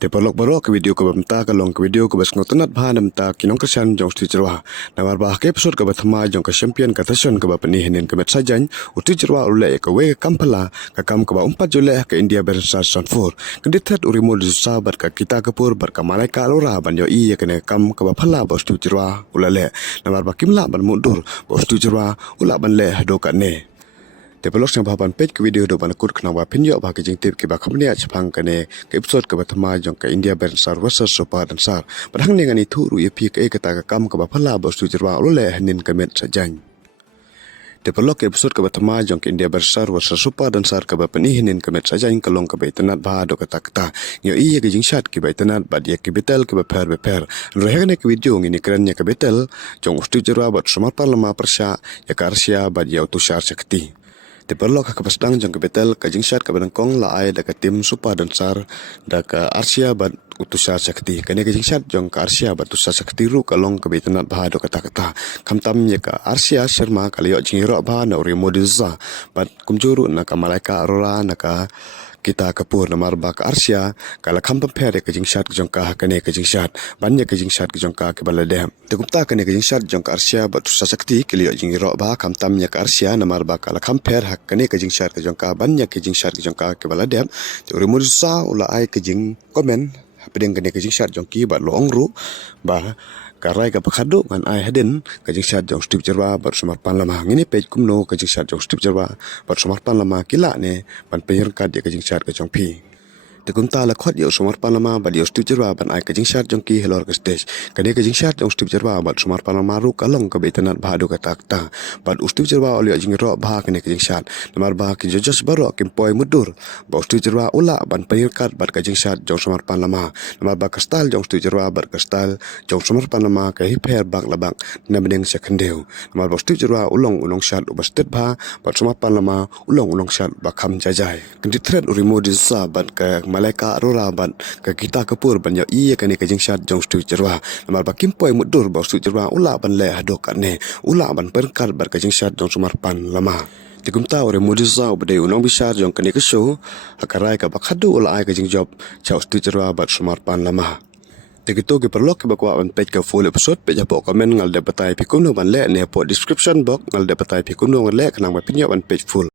Tepalok barok ke video ke bamta kalong ke video ke bas ngotenat bahan namta kinong kesan jong stu jerwa namar bah ke episode ke bathma jong ke champion ke tason ke bapani henen ke met sajan uti jerwa ule ke we kampala ke kam ke ba umpat jole ke India bersa sanfur kedithat urimo sabat ke kita kepur bar ke malaika alora ban yo i ke kam ke ba phala ba stu jerwa ulale namar ba kimla ban mundur ba stu jerwa ula ban le do ka ne Tepalok sang bahaban page ke video do ban kut kena wa pinjok bah ke jing tip ke ba khamne achpang kane ke episode ke bathma jong ke India bersa versus sopa dan sar padang ne ngani thu ru yepi ke kata ke kam ke ba phala ba stu jerwa ulale hanin ke met sajan Tepalok ke episode ke bathma jong ke India bersa versus sopa dan sar ke ba pani hanin ke met sajan kalong ke baitanat ba do kata kata yo i ke jing shat ke baitanat ba dia ke betel ke ba per rohane ke video ngini kerannya ke betel jong stu jerwa bat somar parlama persya ya karsia ba dia utushar sakti Tepalok ke pasdang jong ke betel ke jingsat ke benangkong laai da ke tim supa dan sar da ke arsia bat utusa sakti kane ke jingsat jong ke arsia bat utusa sakti ru kalong ke betenat bah do kata kamtam ye ke arsia sharma kaliyo jingiro bah na uri modiza bat kumjuru na ka malaika arora na ka kita kapur namar ba ke arsia kala kampam phere ke jingsat jong ka kane ke jingsat banya ke jingsat jong ka ke baladem tekumta kane ke jingsat jong ke arsia bat utusa sakti kaliyo jingiro bah kamtam ye ke arsia namar ba kala kamper hak kane ke jingsat ke jong ka banya ke jingsat jong ka ke baladem te uri modiza ula ai ke jing komen pedeng kene ke jingsat jong ki ba lo ongru ba karai ka pakhadu ngan ai hadin ke jingsat jong stip jerwa bar sumarpan lama ngini page kumno ke jingsat jong stip jerwa bar sumarpan lama kila ne ban peyir kad ke jingsat ke jong pi Tekunta la khot yo sumar palama ba yo stip jerwa ban ai ke jingsat jong ki helor ke stage kane ke jingsat jong stip jerwa ba sumar palama ru kalong ke betanat ba do ka takta ba stip jerwa oli jing ro ba kane ke jingsat namar ba ki jojos baro kim poi mudur ba stip jerwa ula ban peyir kad ba ke jingsat jong sumar palama namar ba kastal jong stip jerwa ba kastal jong sumar palama ke hiper bak labak na beneng sekendeu namar ba stip jerwa ulong shat ba stet ba sumar palama ulong shat ba kham jajai kenditret urimo disa ban ke malaika arora ban ke kita kapur ban yo iya kane ke jingsat jong stu jerwa namar ba kimpoi mudur ba stu jerwa ula ban le hadok ne ula ban perkar bar ke jingsat jong sumarpan lama tikumta ore modiza ubde unong bisar jong kane ke show akarai ka bakhadu ula ai ke jing job chau stu jerwa bar sumarpan lama Tikito ke perlok ke bakwa on page ke full episode page po komen ngal de batai pikuno ban le ne po description box ngal de batai pikuno ngal le kanang ba pinyo on page full